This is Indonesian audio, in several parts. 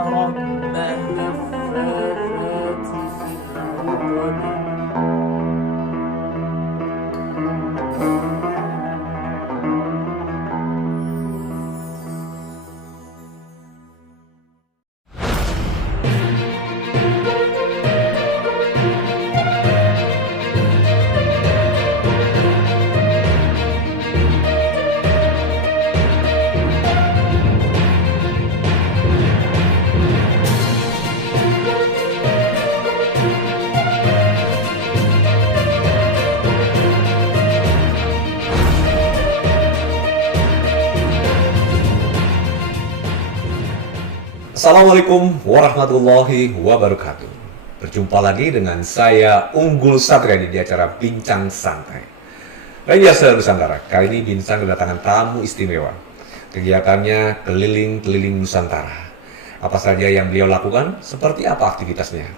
رب النفاثات في العقد Assalamualaikum warahmatullahi wabarakatuh. Berjumpa lagi dengan saya Unggul Satriadi di acara Bincang Santai. Radio Nusantara, kali ini Bincang kedatangan tamu istimewa. Kegiatannya keliling-keliling Nusantara. Apa saja yang beliau lakukan, seperti apa aktivitasnya.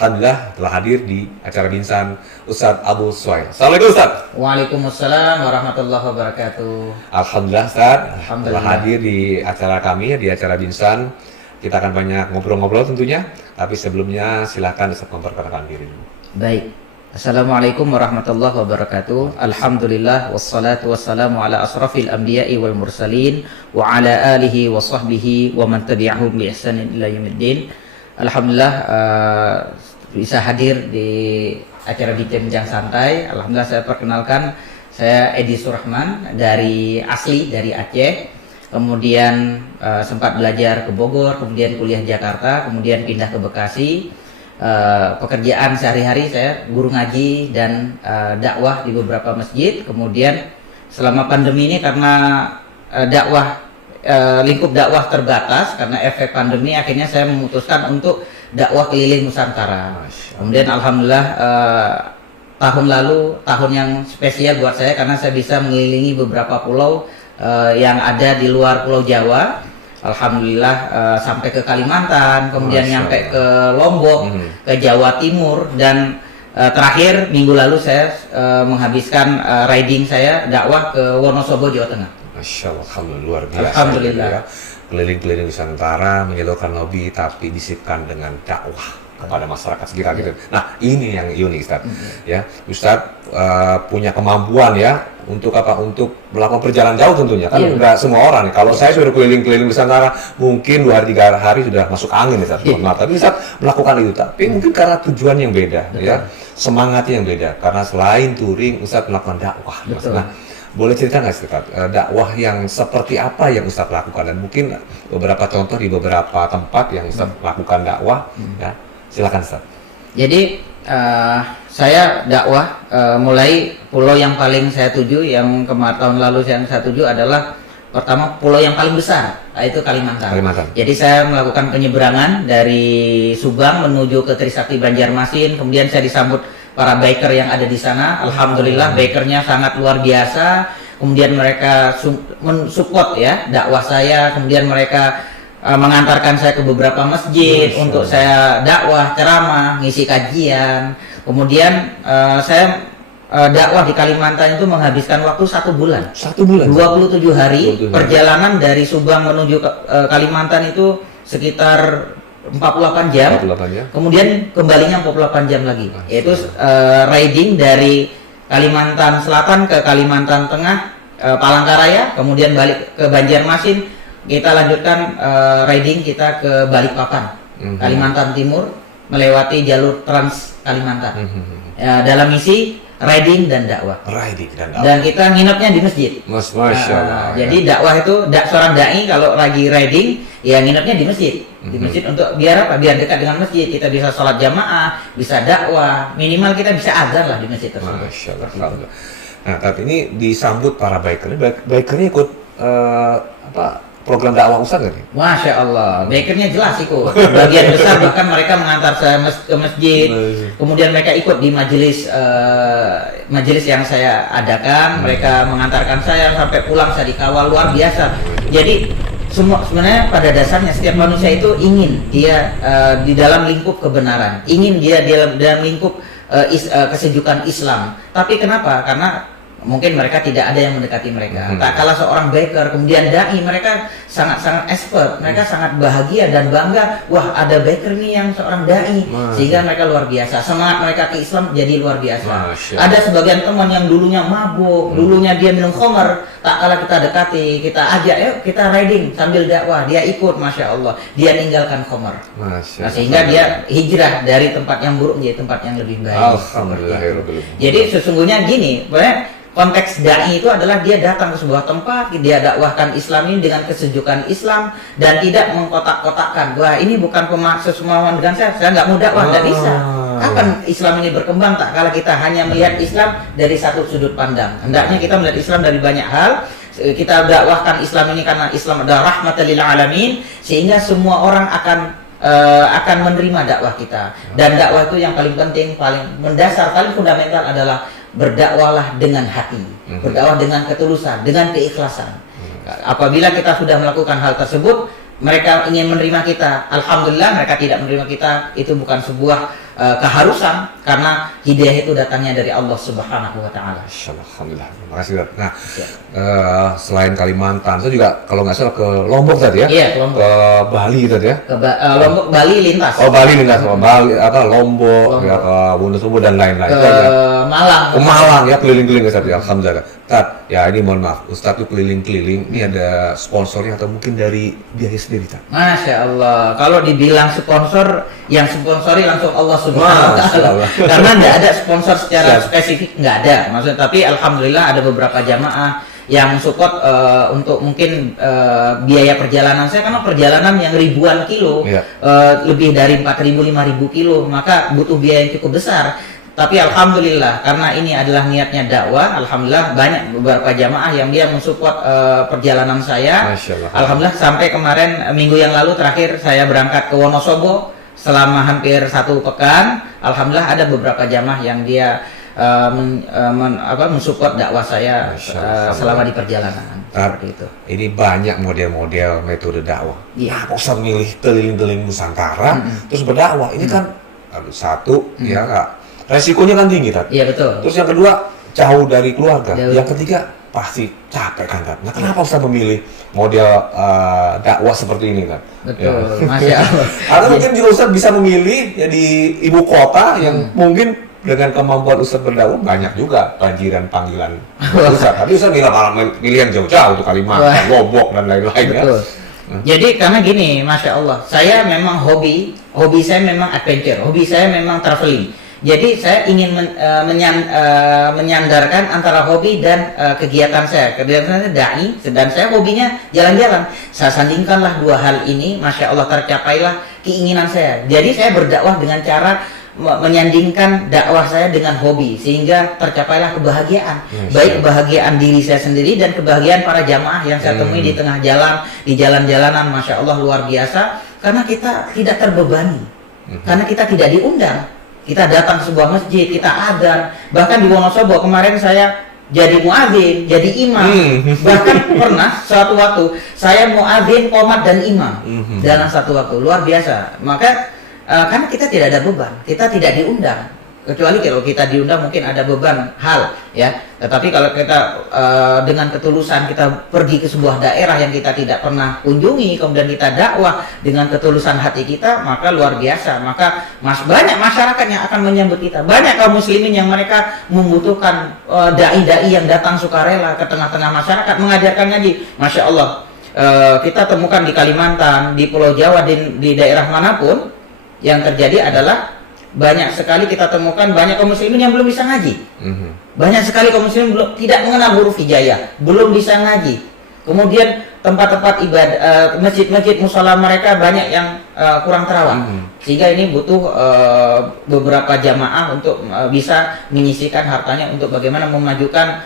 Alhamdulillah telah hadir di acara Bincang Ustadz Abu Suhail. Assalamualaikum Ustadz. Waalaikumsalam warahmatullahi wabarakatuh. Alhamdulillah Ustadz, Alhamdulillah. telah hadir di acara kami, di acara Bincang. Kita akan banyak ngobrol-ngobrol tentunya, tapi sebelumnya silakan Ustadz memperkenalkan diri. Baik. Assalamualaikum warahmatullahi wabarakatuh. Alhamdulillah wassalatu wassalamu ala asrafil anbiya'i wal mursalin wa ala alihi wa sahbihi wa man tabi'ahum bi ihsanin ila yaumiddin. Alhamdulillah bisa hadir di acara Bincang Santai. Alhamdulillah saya perkenalkan, saya Edi Surahman dari Aceh. Kemudian sempat belajar ke Bogor, kemudian kuliah Jakarta, kemudian pindah ke Bekasi. Pekerjaan sehari-hari saya guru ngaji dan dakwah di beberapa masjid. Kemudian selama pandemi ini karena lingkup dakwah terbatas karena efek pandemi, akhirnya saya memutuskan untuk dakwah keliling Nusantara. Kemudian alhamdulillah tahun lalu tahun yang spesial buat saya karena saya bisa mengelilingi beberapa pulau yang ada di luar Pulau Jawa. Alhamdulillah sampai ke Kalimantan, kemudian nyampe ke Lombok, ke Jawa Timur, dan terakhir minggu lalu saya menghabiskan riding saya dakwah ke Wonosobo, Jawa Tengah. Masya Allah, alhamdulillah, luar biasa. Alhamdulillah. Ya. Keliling-keliling Nusantara, menyalurkan hobi, tapi disipkan dengan dakwah kepada masyarakat sekitar gitu. Nah, ini yang unik Ustadz. Ya, Ustadz punya kemampuan ya untuk apa? Untuk melakukan perjalanan jauh tentunya. Kan nggak semua orang. Kalau saya sudah keliling-keliling Nusantara, mungkin 2-3 hari sudah masuk angin Ustadz. Nah, tapi Ustadz melakukan itu, tapi mungkin karena tujuan yang beda, ya, semangatnya yang beda. Karena selain touring, Ustadz melakukan dakwah. Nah, boleh cerita nggak Ustadz, dakwah yang seperti apa yang Ustadz lakukan, dan mungkin beberapa contoh di beberapa tempat yang Ustadz lakukan dakwah, ya, silakan Ustadz. Jadi saya dakwah mulai pulau yang paling saya tuju, yang kemarin tahun lalu yang saya tuju adalah pertama pulau yang paling besar, yaitu Kalimantan. Jadi saya melakukan penyeberangan dari Subang menuju ke Trisakti Banjarmasin, kemudian saya disambut para biker yang ada di sana. Alhamdulillah bikernya sangat luar biasa. Kemudian mereka mensupport ya dakwah saya. Kemudian mereka mengantarkan saya ke beberapa masjid untuk saya dakwah, ceramah, ngisi kajian. Kemudian saya dakwah di Kalimantan itu menghabiskan waktu 1 bulan. 1 bulan. 27 hari. Perjalanan dari Subang menuju ke Kalimantan itu sekitar 48 jam. Kemudian kembalinya 48 jam lagi. Yaitu riding dari Kalimantan Selatan ke Kalimantan Tengah, Palangkaraya, kemudian balik ke Banjarmasin. Kita lanjutkan riding kita ke Balikpapan, Kalimantan Timur, melewati jalur Trans Kalimantan. Dalam misi riding dan dakwah. Dan kita nginepnya di masjid. Masya Allah. Jadi dakwah itu seorang dai kalau lagi riding ya nginepnya di masjid. Di masjid untuk biar apa? Biar dekat dengan masjid. Kita bisa sholat jamaah, bisa dakwah, minimal kita bisa azan lah di masjid tersebut. Masya Allah. Nah, tapi ini disambut para biker. Bikernya ikut program dakwah Ustadz nggak nih? Masya Allah, bikernya jelas ikut. Bagian besar bahkan mereka mengantar saya ke masjid. Kemudian mereka ikut di majelis yang saya adakan. Mereka mengantarkan saya sampai pulang, saya dikawal, luar biasa. Jadi sebenarnya pada dasarnya setiap manusia itu ingin dia di dalam lingkup kebenaran, ingin dia di dalam lingkup kesejukan Islam. Tapi kenapa? Karena mungkin mereka tidak ada yang mendekati mereka. Tak kalah seorang biker, kemudian dai, mereka sangat expert, mereka sangat bahagia dan bangga. Wah, ada baker nih yang seorang dai, sehingga mereka luar biasa. Semangat mereka ke Islam jadi luar biasa. Ada sebagian teman yang dulunya mabuk, dulunya dia minum khamar, tak kalah kita dekati, kita ajak, yuk kita riding sambil dakwah, dia ikut, masya Allah, dia ninggalkan khamar. Nah, sehingga dia hijrah dari tempat yang buruk menjadi tempat yang lebih baik. Alhamdulillah. Jadi sesungguhnya gini, konteks dai itu adalah dia datang ke sebuah tempat, dia dakwahkan Islam ini dengan kesejukan Islam dan tidak mengkotak-kotakkan. Wah, ini bukan sesuatu dengan saya nggak mau dakwah, nggak bisa. Kapan Islam ini berkembang tak kala kita hanya melihat Islam dari satu sudut pandang. Hendaknya kita melihat Islam dari banyak hal. Kita dakwahkan Islam ini karena Islam adalah rahmatan lil alamin, sehingga semua orang akan menerima dakwah kita. Dan dakwah itu yang paling penting, paling mendasar, paling fundamental adalah berdakwahlah dengan hati, berdakwah dengan ketulusan, dengan keikhlasan. Apabila kita sudah melakukan hal tersebut, mereka ingin menerima kita, alhamdulillah. Mereka tidak menerima kita, itu bukan sebuah keharusan, karena hidayah itu datangnya dari Allah Subhanahu wa Ta'ala. Alhamdulillah, terima kasih. Nah, selain Kalimantan, saya juga kalau nggak salah ke Lombok tadi ya? Iya, ke Lombok. Ke Bali tadi ya? Ke Lombok, Bali lintas. Oh, Bali lintas, Bali Lombok, ya, ke Wonosobo dan lain-lain. Ke Malang. Ke Malang ya, keliling-keliling Ustaz ya, alhamdulillah. Tat, ya ini mohon maaf, Ustaz tuh keliling-keliling, ini ada sponsornya atau mungkin dari biaya sendiri, Tat? Masya Allah, kalau dibilang sponsor, yang sponsori langsung Allah Subhanahu wa Ta'ala. Karena nggak ada sponsor secara spesifik, nggak ada. Maksudnya, tapi alhamdulillah ada beberapa jamaah yang support untuk mungkin biaya perjalanan saya, karena perjalanan yang ribuan kilo, lebih dari 4.000, 5.000 kilo, maka butuh biaya yang cukup besar. Tapi alhamdulillah, karena ini adalah niatnya dakwah, alhamdulillah banyak beberapa jamaah yang dia mensupport perjalanan saya. Alhamdulillah, sampai kemarin minggu yang lalu terakhir saya berangkat ke Wonosobo selama hampir 1 pekan. Alhamdulillah ada beberapa jamaah yang dia mensupport dakwah saya selama di perjalanan. Seperti itu. Ini banyak model-model metode dakwah. Iya. Usah milih keliling-keliling Nusantara terus berdakwah. Ini kan satu ya Kak, resikonya kan tinggi, Tat. Iya, betul. Terus yang kedua, jauh dari keluarga. Jauh. Yang ketiga, pasti capek kan, Tat. Nah, kenapa Ustaz memilih model dakwah seperti ini, Tat? Betul, ya. Masya Allah. Atau mungkin juga Ustaz bisa memilih ya di ibu kota yang mungkin dengan kemampuan Ustaz berdakwah banyak juga banjiran panggilan Ustaz. Tapi Ustaz malah pilih yang jauh-jauh, untuk Kalimantan, Lombok dan lain-lain ya. Betul. Jadi karena gini, Masya Allah, saya memang hobi saya memang adventure, hobi saya memang traveling. Jadi saya ingin menyandarkan antara hobi dan kegiatan saya. Kegiatan saya dai, dan saya hobinya jalan-jalan. Saya sandingkanlah dua hal ini, Masya Allah, tercapailah keinginan saya. Jadi saya berdakwah dengan cara menyandingkan dakwah saya dengan hobi, sehingga tercapailah kebahagiaan. Baik kebahagiaan diri saya sendiri dan kebahagiaan para jamaah yang saya temui di tengah jalan, di jalan-jalanan. Masya Allah, luar biasa. Karena kita tidak terbebani, karena kita tidak diundang. Kita datang ke sebuah masjid, kita adzan. Bahkan di Wonosobo kemarin saya jadi muadzin, jadi imam. Bahkan pernah suatu waktu saya muadzin, qomat dan imam dalam satu waktu. Luar biasa. Maka karena kita tidak ada beban, kita tidak diundang. Kecuali kalau kita diundang mungkin ada beban hal, ya. Tetapi kalau kita dengan ketulusan kita pergi ke sebuah daerah yang kita tidak pernah kunjungi, kemudian kita dakwah dengan ketulusan hati kita, maka luar biasa. Maka banyak masyarakat yang akan menyambut kita. Banyak kaum muslimin yang mereka membutuhkan dai-dai yang datang sukarela ke tengah-tengah masyarakat mengajarkan ngaji. Masya Allah, kita temukan di Kalimantan, di Pulau Jawa, di daerah manapun, yang terjadi adalah banyak sekali kita temukan banyak kaum muslimin yang belum bisa ngaji. Banyak sekali kaum muslimin tidak mengenal huruf hijaiyah, belum bisa ngaji. Kemudian tempat-tempat ibadah, masjid-masjid mushola mereka banyak yang kurang terawat. Sehingga ini butuh beberapa jamaah untuk bisa menyisihkan hartanya untuk bagaimana memajukan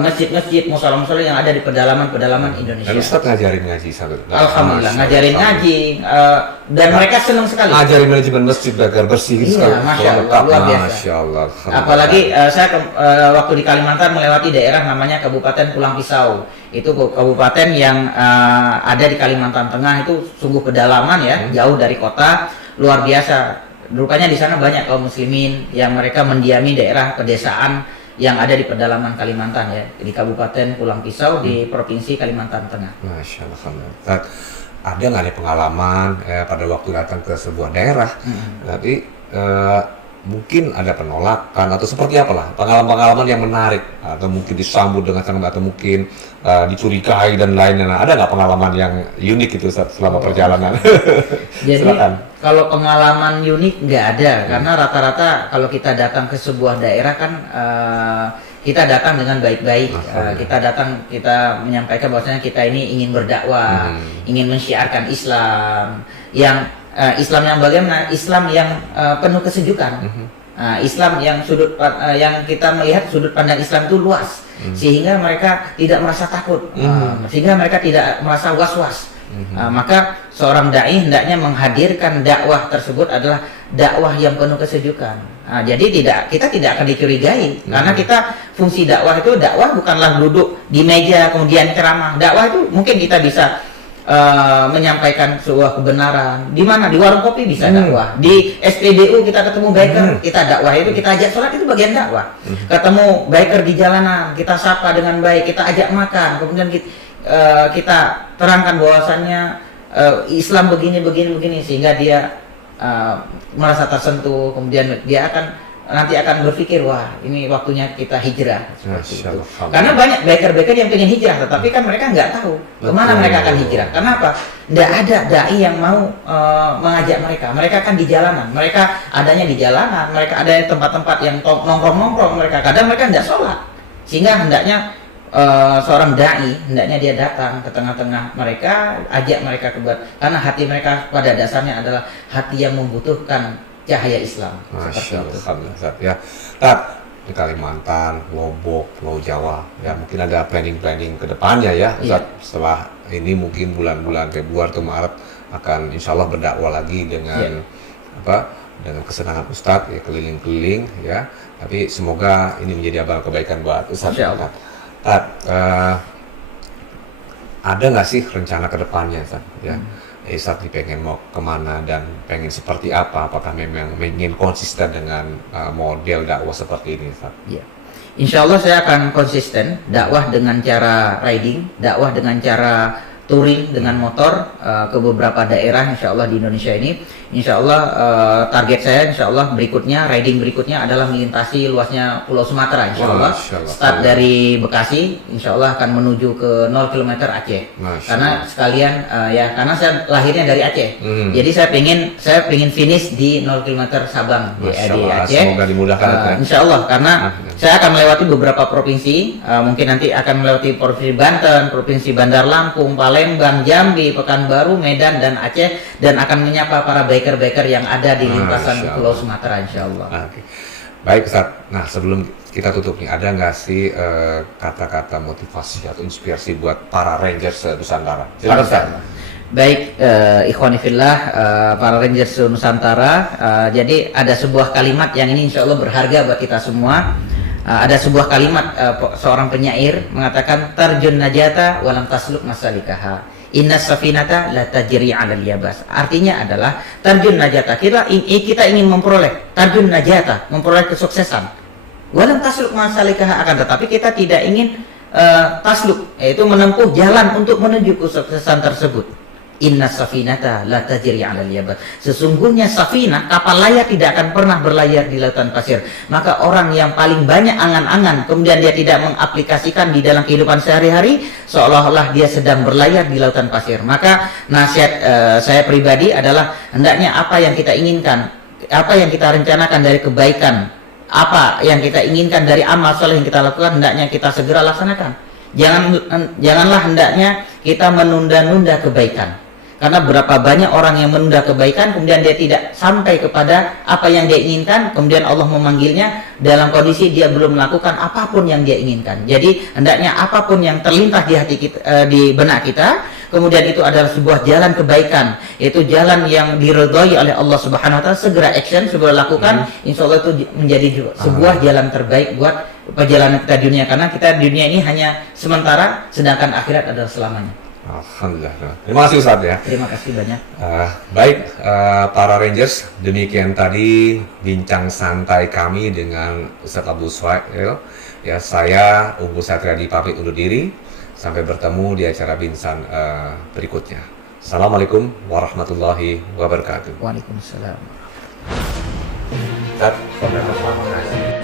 masjid-masjid, mushola-mushola yang ada di pedalaman-pedalaman Indonesia. Dan Ustaz ngajarin ngaji sampai. Alhamdulillah, ngajarin ngaji, dan mereka senang sekali. Ngajarin manajemen masjid agar bersih sekali. Masya Allah, luar biasa. Masya Allah. Apalagi saya waktu di Kalimantan melewati daerah namanya Kabupaten Pulang Pisau. Itu kabupaten yang ada di Kalimantan Tengah, itu sungguh pedalaman ya, jauh dari kota, luar biasa. Rupanya di sana banyak kaum muslimin yang mereka mendiami daerah pedesaan yang ada di pedalaman Kalimantan ya, di Kabupaten Pulang Pisau di Provinsi Kalimantan Tengah. Masya Allah. Ustaz, ada nggak nih pengalaman pada waktu datang ke sebuah daerah, tapi mungkin ada penolakan atau seperti apalah pengalaman-pengalaman yang menarik, atau mungkin disambut dengan senang, atau mungkin dicurigai dan lainnya. Nah, ada nggak pengalaman yang unik itu selama perjalanan? Jadi Silakan. kalau pengalaman unik nggak ada, karena rata-rata kalau kita datang ke sebuah daerah kan kita datang dengan baik-baik. Kita datang, kita menyampaikan bahwasanya kita ini ingin berdakwah, ingin mensyiarkan Islam yang Islam yang bagaimana? Islam yang penuh kesejukan. Islam yang yang kita melihat sudut pandang Islam itu luas, sehingga mereka tidak merasa takut, sehingga mereka tidak merasa was-was. Maka seorang dai hendaknya menghadirkan dakwah tersebut adalah dakwah yang penuh kesejukan. Jadi kita tidak akan dicurigai, karena kita fungsi dakwah itu, dakwah bukanlah duduk di meja kemudian ceramah. Dakwah itu mungkin kita bisa menyampaikan sebuah kebenaran. Di mana? Di warung kopi bisa dakwah. Di SPBU kita ketemu biker, kita dakwah, itu kita ajak sholat, itu bagian dakwah. Ketemu biker di jalanan, kita sapa dengan baik, kita ajak makan, kemudian kita terangkan bahwasannya Islam begini, sehingga dia merasa tersentuh, kemudian dia nanti akan berpikir, wah ini waktunya kita hijrah, seperti itu. Karena banyak biker-biker yang pengen hijrah, tetapi kan mereka nggak tahu kemana mereka akan hijrah. Kenapa? Nggak ada dai yang mau mengajak mereka. Mereka kan di jalanan, mereka adanya di jalanan, mereka ada tempat-tempat yang nongkrong-nongkrong mereka. Kadang mereka nggak sholat, sehingga hendaknya seorang dai hendaknya dia datang ke tengah-tengah mereka, ajak mereka karena hati mereka pada dasarnya adalah hati yang membutuhkan cahaya Islam. Masya Allah, ya. Tat, di Kalimantan, Lombok, Pulau Jawa, ya mungkin ada planning ke depannya ya, Ustaz. Setelah ini mungkin bulan-bulan Februari atau Maret akan insya Allah berdakwah lagi dengan dengan kesenangan Ustaz, ya, keliling-keliling ya. Tapi semoga ini menjadi amal kebaikan buat Ustaz. Tat, ada nggak sih rencana ke depannya, Ustaz? Ya. Ustaz pengen mau kemana dan pengen seperti apa? Apakah memang ingin konsisten dengan model dakwah seperti ini, Ustaz? Ya. Insya Allah saya akan konsisten dakwah dengan cara riding, dakwah dengan cara touring dengan motor ke beberapa daerah insya Allah di Indonesia ini. Insya Allah target saya insya Allah riding berikutnya adalah melintasi luasnya Pulau Sumatera insya Allah. Start dari Bekasi insya Allah akan menuju ke 0 km Aceh. Karena sekalian karena saya lahirnya dari Aceh. Jadi saya pengen finish di 0 km Sabang di Aceh. Semoga dimudahkan. Insya Allah, karena saya akan melewati beberapa provinsi, mungkin nanti akan melewati Provinsi Banten, Provinsi Bandar Lampung, Palembang, Jambi, Pekanbaru, Medan, dan Aceh, dan akan menyapa para biker-biker yang ada di lintasan Pulau Sumatera insya Allah. Baik Ustaz, nah sebelum kita tutup nih, ada nggak sih kata-kata motivasi atau inspirasi buat para Rangers Nusantara? Silakan Ustaz. Baik, ikhwani fillah, para Rangers Nusantara, jadi ada sebuah kalimat yang ini insya Allah berharga buat kita semua. Ada sebuah kalimat seorang penyair mengatakan, tarjun najata walam tasluk masalikaha, inna safinata la tajri 'alal yabas. Artinya adalah tarjun najata, kita ingin memperoleh tarjun najata, memperoleh kesuksesan. Walam tasluk masalikaha, akan tetapi kita tidak ingin tasluk, yaitu menempuh jalan untuk menuju kesuksesan tersebut. Inna safinata la tajri 'alal yabas. Sesungguhnya safinah, kapal layar, tidak akan pernah berlayar di lautan pasir. Maka orang yang paling banyak angan-angan kemudian dia tidak mengaplikasikan di dalam kehidupan sehari-hari, seolah-olah dia sedang berlayar di lautan pasir. Maka nasihat saya pribadi adalah hendaknya apa yang kita inginkan, apa yang kita rencanakan dari kebaikan, apa yang kita inginkan dari amal soleh yang kita lakukan, hendaknya kita segera laksanakan. Janganlah hendaknya kita menunda-nunda kebaikan. Karena berapa banyak orang yang menunda kebaikan, kemudian dia tidak sampai kepada apa yang dia inginkan, kemudian Allah memanggilnya dalam kondisi dia belum melakukan apapun yang dia inginkan. Jadi hendaknya apapun yang terlintas di hati kita, di benak kita, kemudian itu adalah sebuah jalan kebaikan, yaitu jalan yang diridhai oleh Allah Subhanahu wa taala, segera action, segera lakukan, insya Allah itu menjadi sebuah jalan terbaik buat perjalanan kita dunia, karena kita dunia ini hanya sementara, sedangkan akhirat adalah selamanya. Alhamdulillah. Terima kasih Ustaz ya. Terima kasih banyak. Baik, para Rangers, demikian tadi bincang santai kami dengan Ustaz Abu Swail Ya, saya Unggul Satriadi pamit undur diri. Sampai bertemu di acara Binsan berikutnya. Assalamualaikum warahmatullahi wabarakatuh. Waalaikumsalam. Terima kasih.